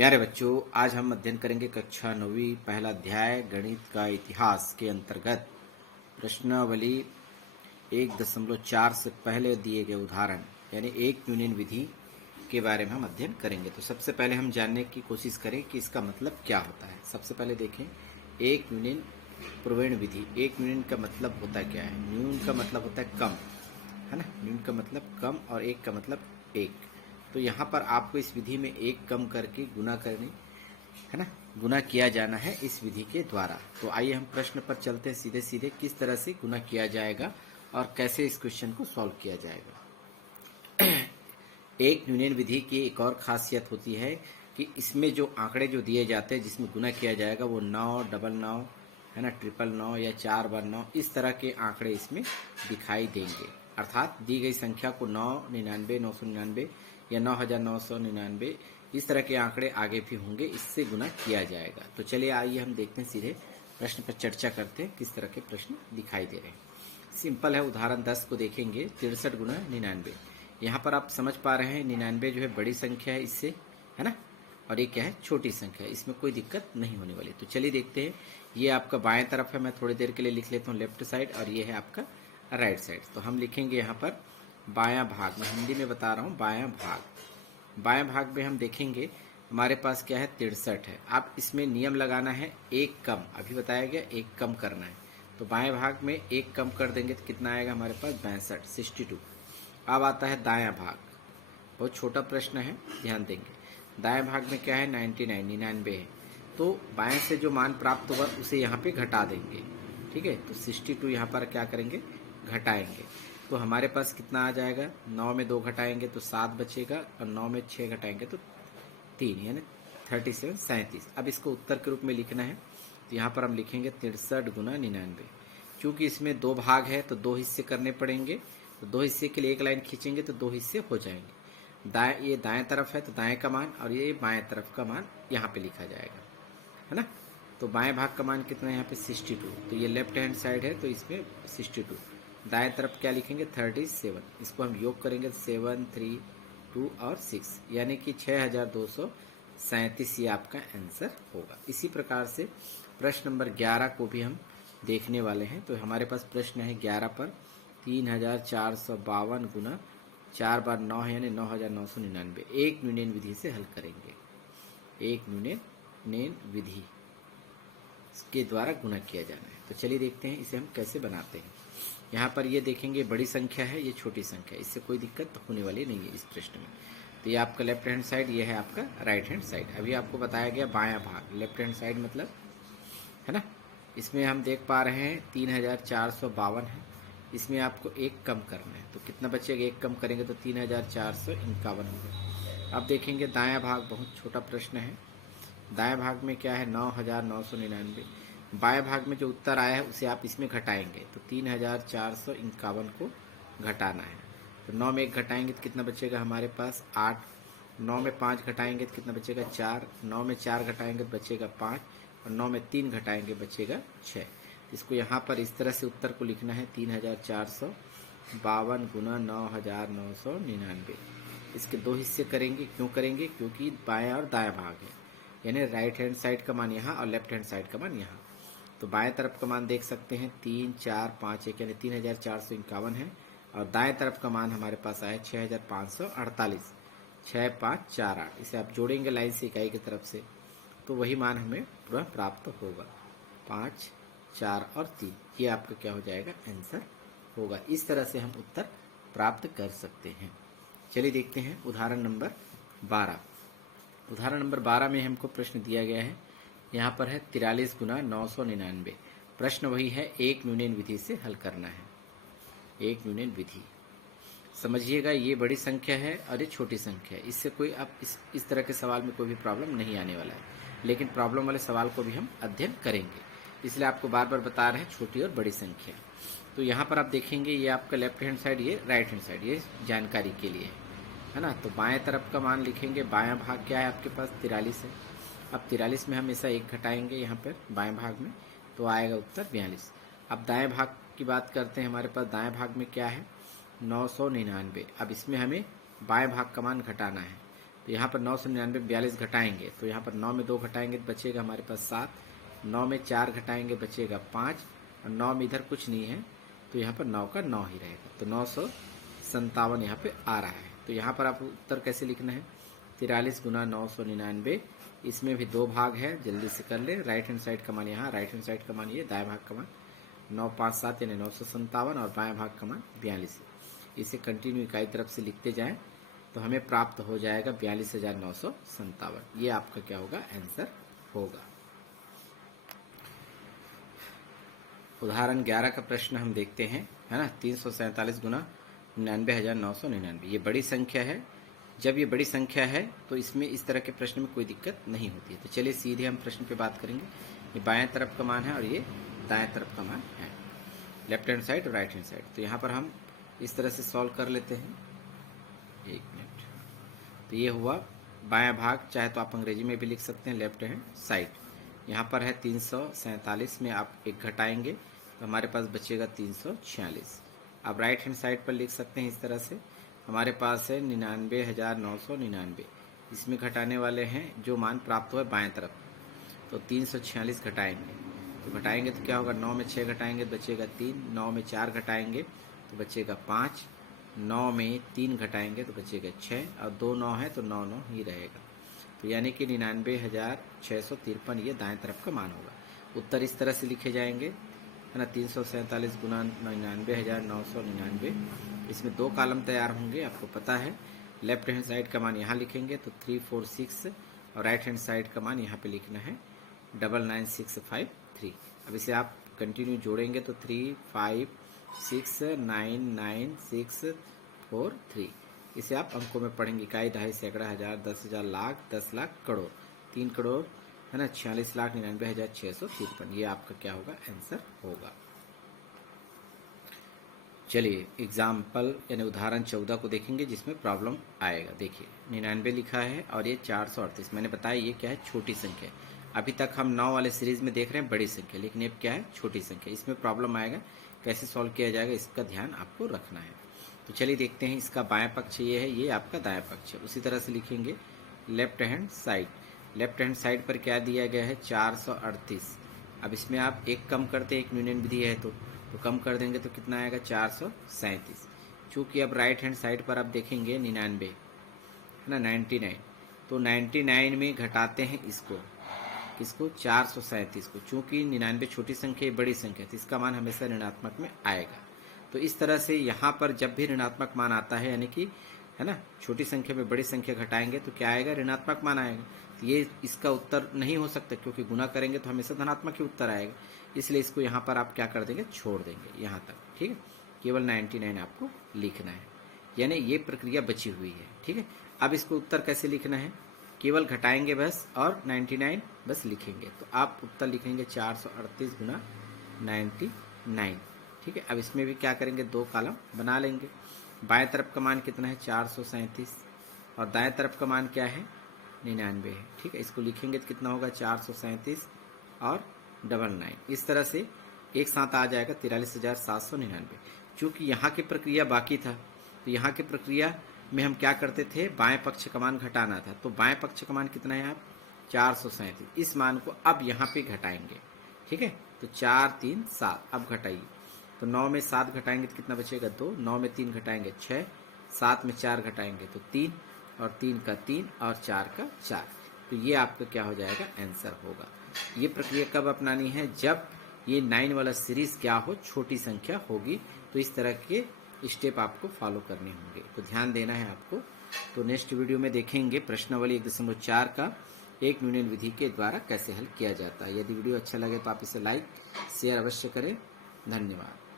प्यारे बच्चों, आज हम अध्ययन करेंगे कक्षा 9वीं पहला अध्याय गणित का इतिहास के अंतर्गत प्रश्नावली 1.4 से पहले दिए गए उदाहरण यानी एक यूनियन विधि के बारे में हम अध्ययन करेंगे। तो सबसे पहले हम जानने की कोशिश करें कि इसका मतलब क्या होता है। सबसे पहले देखें एक यूनियन प्रवण विधि। एक यूनियन का मतलब होता क्या है? न्यून का मतलब होता है कम, है ना। न्यून का मतलब कम और एक का मतलब एक। तो यहाँ पर आपको इस विधि में एक कम करके गुना करनी है ना, गुना किया जाना है इस विधि के द्वारा। तो आइए हम प्रश्न पर चलते हैं सीधे सीधे, किस तरह से गुना किया जाएगा और कैसे इस क्वेश्चन को सॉल्व किया जाएगा। एक यूनियन विधि की एक और खासियत होती है कि इसमें जो आंकड़े जो दिए जाते हैं जिसमें गुना किया जाएगा वो 9, डबल 9, है ना, ट्रिपल 9 या 4 बार 9, इस तरह के आंकड़े इसमें दिखाई देंगे। अर्थात दी गई संख्या को 9, 99, 999 या 9999 इस तरह के आंकड़े आगे भी होंगे, इससे गुना किया जाएगा। तो चलिए आइए हम देखते हैं, सीधे प्रश्न पर चर्चा करते हैं किस तरह के प्रश्न दिखाई दे रहे हैं। सिंपल है, उदाहरण 10 को देखेंगे। 63 गुना 99। यहाँ पर आप समझ पा रहे हैं 99 जो है बड़ी संख्या है इससे, है ना, और ये क्या है, छोटी संख्या है, इसमें कोई दिक्कत नहीं होने वाली। तो चलिए देखते हैं। ये आपका बाएं तरफ है, मैं थोड़ी देर के लिए लिख लेता हूँ लेफ्ट साइड, और ये है आपका राइट साइड। तो हम लिखेंगे यहाँ पर बायां भाग, मैं हिंदी में बता रहा हूँ, बायां भाग। बाएं भाग में हम देखेंगे हमारे पास क्या है, 63 है। आप इसमें नियम लगाना है एक कम, अभी बताया गया एक कम करना है। तो बाएं भाग में एक कम कर देंगे तो कितना आएगा हमारे पास, 62, 62। अब आता है दायां भाग, बहुत छोटा प्रश्न है, ध्यान देंगे। दाएं भाग में क्या है, 99, 99 है। तो बाएं से जो मान प्राप्त होगा उसे यहाँ पे घटा देंगे, ठीक है। तो 62 यहाँ पर क्या करेंगे, घटाएंगे। तो हमारे पास कितना आ जाएगा, 9 में 2 घटाएंगे तो 7 बचेगा, और 9 में 6 घटाएंगे तो 3, यानी 37, 37। अब इसको उत्तर के रूप में लिखना है, तो यहाँ पर हम लिखेंगे 63 गुना 99। चूँकि इसमें दो भाग है तो दो हिस्से करने पड़ेंगे, तो दो हिस्से के लिए एक लाइन खींचेंगे तो दो हिस्से हो जाएंगे। ये दाएं तरफ है तो दाएं का मान, और ये बाएं तरफ का मान यहाँ पे लिखा जाएगा, है ना। तो बाएं भाग का मान कितना है यहाँ पे, 62। तो ये लेफ्ट हैंड साइड है तो इसमें 62। दाएं तरफ क्या लिखेंगे, 37। इसको हम योग करेंगे, 7, 3, 2 और 6, यानी कि 6237 ये आपका आंसर होगा। इसी प्रकार से प्रश्न नंबर 11 को भी हम देखने वाले हैं। तो हमारे पास प्रश्न है 11 पर 3452 गुना 4 बार 9 है, यानी 9999 एक यूनियन विधि से हल करेंगे। एक यूनियन विधि के द्वारा गुना किया जाना है। तो चलिए देखते हैं इसे हम कैसे बनाते हैं। यहाँ पर ये देखेंगे बड़ी संख्या है, ये छोटी संख्या है, इससे कोई दिक्कत होने वाली नहीं है इस प्रश्न में। तो ये आपका लेफ्ट हैंड साइड, ये है आपका राइट हैंड साइड। अभी आपको बताया गया बायां भाग, लेफ्ट हैंड साइड मतलब, है ना। इसमें हम देख पा रहे हैं 3452 है, इसमें आपको एक कम करना है। तो कितना बचेगा, एक कम करेंगे तो 3451 होगा। अब देखेंगे दायां भाग, बहुत छोटा प्रश्न है। दाएं भाग में क्या है, 9999। बाएं भाग में जो उत्तर आया है उसे आप इसमें घटाएंगे, तो 3451 को घटाना है। तो 9 में 1 घटाएंगे तो कितना बचेगा हमारे पास, 8। 9 में 5 घटाएंगे तो कितना बचेगा, 4। 9 में 4 घटाएंगे तो बचेगा 5, और 9 में 3 घटाएंगे बचेगा 6। इसको यहाँ पर इस तरह से उत्तर को लिखना है, 3452 गुना 9999। इसके दो हिस्से करेंगे, क्यों करेंगे, क्योंकि बायां और दायां भाग है, यानी राइट हैंड साइड का मान यहाँ और लेफ्ट हैंड साइड का मान यहाँ। तो बाएं तरफ का मान देख सकते हैं 3, 4, 5, 1, यानी 3451 है, और दाएं तरफ का मान हमारे पास आया 6548, 6548। इसे आप जोड़ेंगे लाइन से इकाई की तरफ से, तो वही मान हमें पूरा प्राप्त होगा, 5, 4 और 3। ये आपका क्या हो जाएगा, आंसर होगा। इस तरह से हम उत्तर प्राप्त कर सकते हैं। चलिए देखते हैं उदाहरण नंबर 12। उदाहरण नंबर 12 में हमको प्रश्न दिया गया है, यहाँ पर है 43 गुना 999। प्रश्न वही है, एक यूनियन विधि से हल करना है। एक यूनियन विधि, समझिएगा ये बड़ी संख्या है और ये छोटी संख्या है, इससे कोई आप इस तरह के सवाल में कोई भी प्रॉब्लम नहीं आने वाला है। लेकिन प्रॉब्लम वाले सवाल को भी हम अध्ययन करेंगे, इसलिए आपको बार बार बता रहे हैं छोटी और बड़ी संख्या। तो यहाँ पर आप देखेंगे ये आपका लेफ्ट हैंड साइड, ये राइट हैंड साइड, ये जानकारी के लिए है ना। तो बाएं तरफ का मान लिखेंगे, बायां भाग क्या है आपके पास, 43 है। अब 43 में हमेशा एक घटाएंगे यहाँ पर बाएं भाग में, तो आएगा उत्तर 42। अब दाएं भाग की बात करते हैं, हमारे पास दाएं भाग में क्या है, 999। अब इसमें हमें बाएं भाग का मान घटाना है, तो यहाँ पर 999 42 घटाएंगे, तो यहाँ पर 9 में 2 घटाएंगे तो बचेगा हमारे पास 7, 9 में 4 घटाएंगे बचेगा 5, और 9 में इधर कुछ नहीं है तो यहाँ पर 9 का 9 ही रहेगा, तो 957 यहाँ पे आ रहा है। तो यहाँ पर आप उत्तर कैसे लिखना है, 43 गुना 999, इसमें भी 2 भाग है, जल्दी से कर ले। राइट हैंड साइड का मान यहाँ, राइट हैंड साइड का मान ये, दाएं भाग का मान 957 यानी 957, और बाएं भाग का मान 42। इसे कंटिन्यू इकाई तरफ से लिखते जाएं तो हमें प्राप्त हो जाएगा 42,957। ये आपका क्या होगा, आंसर होगा। उदाहरण 11 का प्रश्न हम देखते हैं, है ना। 347 गुना 99,999, ये बड़ी संख्या है। जब ये बड़ी संख्या है तो इसमें इस तरह के प्रश्न में कोई दिक्कत नहीं होती है। तो चलिए सीधे हम प्रश्न पे बात करेंगे। ये बाएं तरफ का मान है और ये दाएं तरफ का मान है, लेफ्ट हैंड साइड और राइट हैंड साइड। तो यहाँ पर हम इस तरह से सॉल्व कर लेते हैं। 1 मिनट। तो ये हुआ बायां भाग, चाहे तो आप अंग्रेजी में भी लिख सकते हैं, लेफ्ट हैंड साइड। यहाँ पर है 347 में आप 1 घटाएंगे तो हमारे पास बचेगा 346। आप राइट हैंड साइड पर लिख सकते हैं इस तरह से, हमारे पास है 99,999, इसमें घटाने वाले हैं जो मान प्राप्त हुआ बाएं तरफ, तो 346 घटाएंगे। तो घटाएंगे तो क्या होगा, 9 में 6 घटाएंगे तो बचेगा 3, 9 में 4 घटाएंगे तो बचेगा 5, 9 में 3 घटाएंगे तो बचेगा 6, और 2 9 है तो 9 9 ही रहेगा। तो यानी कि 99,653 ये दाएं तरफ का मान होगा। उत्तर इस तरह से लिखे जाएंगे, है ना। 347 गुना 99,999, इसमें 2 कॉलम तैयार होंगे, आपको पता है। लेफ्ट हैंड साइड का मान यहाँ लिखेंगे तो 346, और राइट हैंड साइड का मान यहाँ पे लिखना है 99653। अब इसे आप कंटिन्यू जोड़ेंगे तो 35699,643। इसे आप अंकों में पढ़ेंगे, इकाई, दहाई, सैकड़ा, हजार, 10,000, लाख, 10 लाख, करोड़, 3 करोड़, है ना, 46,99,653। ये आपका क्या होगा, आंसर होगा। चलिए एग्जाम्पल यानी उदाहरण 14 को देखेंगे, जिसमें प्रॉब्लम आएगा। देखिए 99 लिखा है और ये 438। मैंने बताया ये क्या है, छोटी संख्या। अभी तक हम 9 वाले सीरीज में देख रहे हैं बड़ी संख्या, लेकिन ये क्या है, छोटी संख्या। इसमें प्रॉब्लम आएगा, कैसे सॉल्व किया जाएगा इसका ध्यान आपको रखना है। तो चलिए देखते हैं। इसका बायां पक्ष ये है, ये आपका दायां पक्ष है। उसी तरह से लिखेंगे left hand side. Left hand side पर क्या दिया गया है, 438। अब इसमें आप 1 कम करते हैं, 1 न्यूनन विधि है तो कम कर देंगे तो कितना आएगा, 437। चूँकि अब राइट हैंड साइड पर आप देखेंगे 99, है ना, 99, तो 99 में घटाते हैं इसको, किसको, 437 को। चूँकि 99 छोटी संख्या, बड़ी संख्या, तो इसका मान हमेशा ऋणात्मक में आएगा। तो इस तरह से यहाँ पर जब भी ऋणात्मक मान आता है, यानी कि, है ना, छोटी संख्या में बड़ी संख्या घटाएंगे तो क्या आएगा, ऋणात्मक मान आएगा। तो ये इसका उत्तर नहीं हो सकता, क्योंकि गुना करेंगे तो हमेशा धनात्मक ही उत्तर आएगा। इसलिए इसको यहाँ पर आप क्या कर देंगे, छोड़ देंगे यहाँ तक, ठीक है। केवल 99 आपको लिखना है, यानी ये प्रक्रिया बची हुई है, ठीक है। अब इसको उत्तर कैसे लिखना है, केवल घटाएंगे बस और 99 बस लिखेंगे। तो आप उत्तर लिखेंगे 438 गुना 99, ठीक है। अब इसमें भी क्या करेंगे, 2 कॉलम बना लेंगे। बाएं तरफ का मान कितना है, 437, और दाएं तरफ का मान क्या है, 99 है, ठीक है। इसको लिखेंगे तो कितना होगा, 437 और 99, इस तरह से एक साथ आ जाएगा 43,799। चूँकि यहाँ की प्रक्रिया बाकी था, तो यहाँ की प्रक्रिया में हम क्या करते थे, बाएं पक्ष का मान घटाना था। तो बाएं पक्ष का मान कितना है, आप 437, इस मान को अब यहाँ पे घटाएंगे, ठीक है। तो 4 3 7, अब घटाइए। तो 9 में 7 घटाएंगे तो कितना बचेगा, 2, 9 में 3 घटाएंगे 6, 7 में 4 घटाएंगे तो 3, और 3 का 3 और 4 का 4। तो ये आपका क्या हो जाएगा, आंसर होगा। ये प्रक्रिया कब अपनानी है, जब ये 9 वाला सीरीज क्या हो, छोटी संख्या होगी। तो इस तरह के स्टेप आपको फॉलो करने होंगे, तो ध्यान देना है आपको। तो नेक्स्ट वीडियो में देखेंगे प्रश्नावली 1.4 का एक न्यूनन विधि के द्वारा कैसे हल किया जाता है। यदि वीडियो अच्छा लगे तो आप इसे लाइक शेयर अवश्य करें। धन्यवाद।